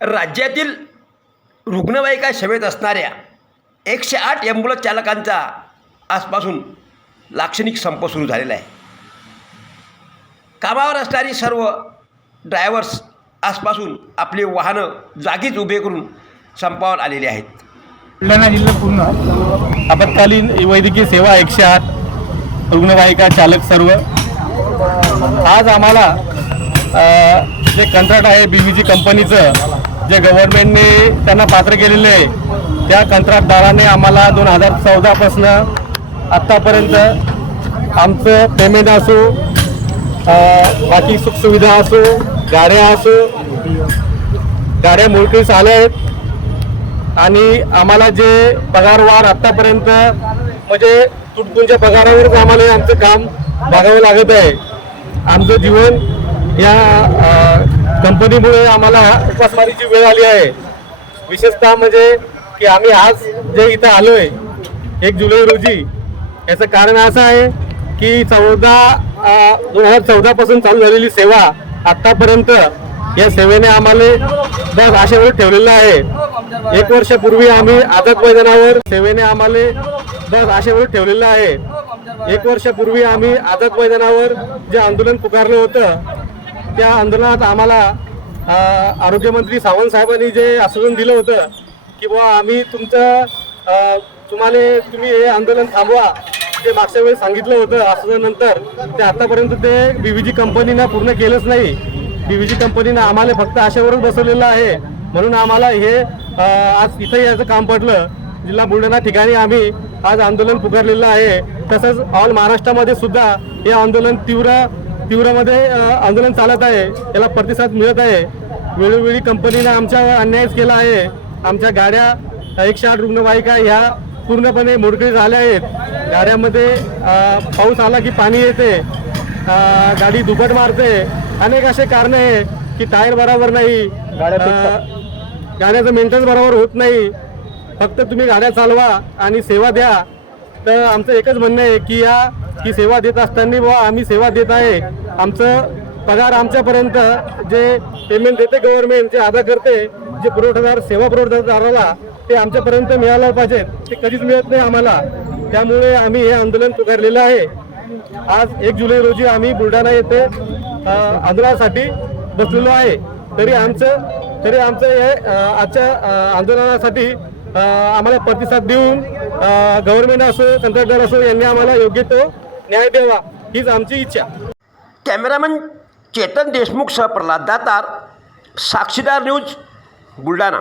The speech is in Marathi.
राज्यातील रुग्णवाहिका सेवेत असणाऱ्या एकशे आठ ॲम्ब्युलन्स चालकांचा आजपासून लाक्षणिक संप सुरू झालेला आहे. कामावर असणारी सर्व ड्रायव्हर्स आजपासून आपली वाहनं जागीच उभे करून संपावर आलेले आहेत. बुलढाणा जिल्हा पूर्ण आपत्कालीन वैद्यकीय सेवा एकशे आठ रुग्णवाहिका चालक सर्व. आज आम्हाला जे कंत्राट आहे बी व्ही जी कंपनीचं जे गव्हर्नमेंटने त्यांना पात्र केलेलं आहे त्या कंत्राटदाराने आम्हाला दोन हजार चौदापासनं आत्तापर्यंत आमचं पेमेंट असो बाकी सुखसुविधा असो गाड्या असो गाड्या मोडकळी आल्या आहेत. आणि आम्हाला जे पगारवाढ आत्तापर्यंत म्हणजे तुटपुंच्या पगारावरच आम्हाला आमचं काम भागावं लागत आहे. आमचं जीवन या कंपनीमुळे आम्हाला उपासमारीची वेळ आली आहे. विशेषतः म्हणजे की आम्ही आज जे इथं आलोय एक जुलै रोजी याचं कारण असं आहे की चौदा दोन हजार चौदा पासून चालू झालेली सेवा आतापर्यंत या सेवेने आम्हाला बस आशेवर ठेवलेलं आहे. एक वर्षापूर्वी आम्ही आझाद मैदानावर सेवेने आम्हाला बस आशेवर ठेवलेलं आहे. एक वर्षापूर्वी आम्ही आझाद मैदानावर जे आंदोलन पुकारलं होतं त्या आंदोलनात आम्हाला आरोग्यमंत्री सावंत साहेबांनी जे आश्वासन दिलं होतं की बुवा आम्ही तुमचं तुम्हाला तुम्ही हे आंदोलन थांबवा ते मागच्या वेळेस सांगितलं होतं आश्वासनानंतर ते आतापर्यंत ते बी जी कंपनीनं पूर्ण केलंच नाही. बी जी कंपनीनं आम्हाला फक्त आशेवरच बसवलेलं आहे. म्हणून आम्हाला हे आज इथं याचं काम पडलं. जिल्हा बुलढाणा ठिकाणी आम्ही आज आंदोलन पुकारलेलं आहे. तसंच ऑल महाराष्ट्रामध्ये सुद्धा हे आंदोलन तीव्र तीव्रमध्ये आंदोलन चालत आहे. याला प्रतिसाद मिळत आहे. वेळोवेळी कंपनीनं आमच्या अन्यायच केला आहे. आमच्या गाड्या एकशे आठ रुग्णवाहिका ह्या पूर्णपणे मोडकळी झाल्या आहेत. गाड्यामध्ये पाऊस आला की पाणी येते. गाडी दुपट मारते. अनेक असे कारणे आहे की टायर बरोबर नाही. गाड्याचं मेंटेनन्स बरोबर होत नाही. फक्त तुम्ही गाड्या चालवा आणि सेवा द्या. तर आमचं एकच म्हणणं आहे की या की सेवा देत असताना बुवा आम्ही सेवा देत आहे. आमचं पगार आमच्यापर्यंत जे पेमेंट देते गव्हर्नमेंट जे अदा करते जे पुरवठादार सेवा पुरवठादाराला ते आमच्यापर्यंत मिळालं पाहिजे. ते कधीच मिळत नाही आम्हाला. त्यामुळे आम्ही हे आंदोलन पुकारलेलं आहे. आज एक जुलै रोजी आम्ही बुलढाणा येथे आंदोलनासाठी बसलेलो आहे. तरी आमचं तरी आमचं हे आजच्या आंदोलनासाठी आम्हाला प्रतिसाद देऊन गव्हर्नमेंट असो कंत्राटदार असो यांनी आम्हाला योग्य तो न्याय द्यावा. हीच आमची इच्छा. कॅमेरामन चेतन देशमुखसह प्रल्हाद दातार साक्षीदार न्यूज बुलढाणा.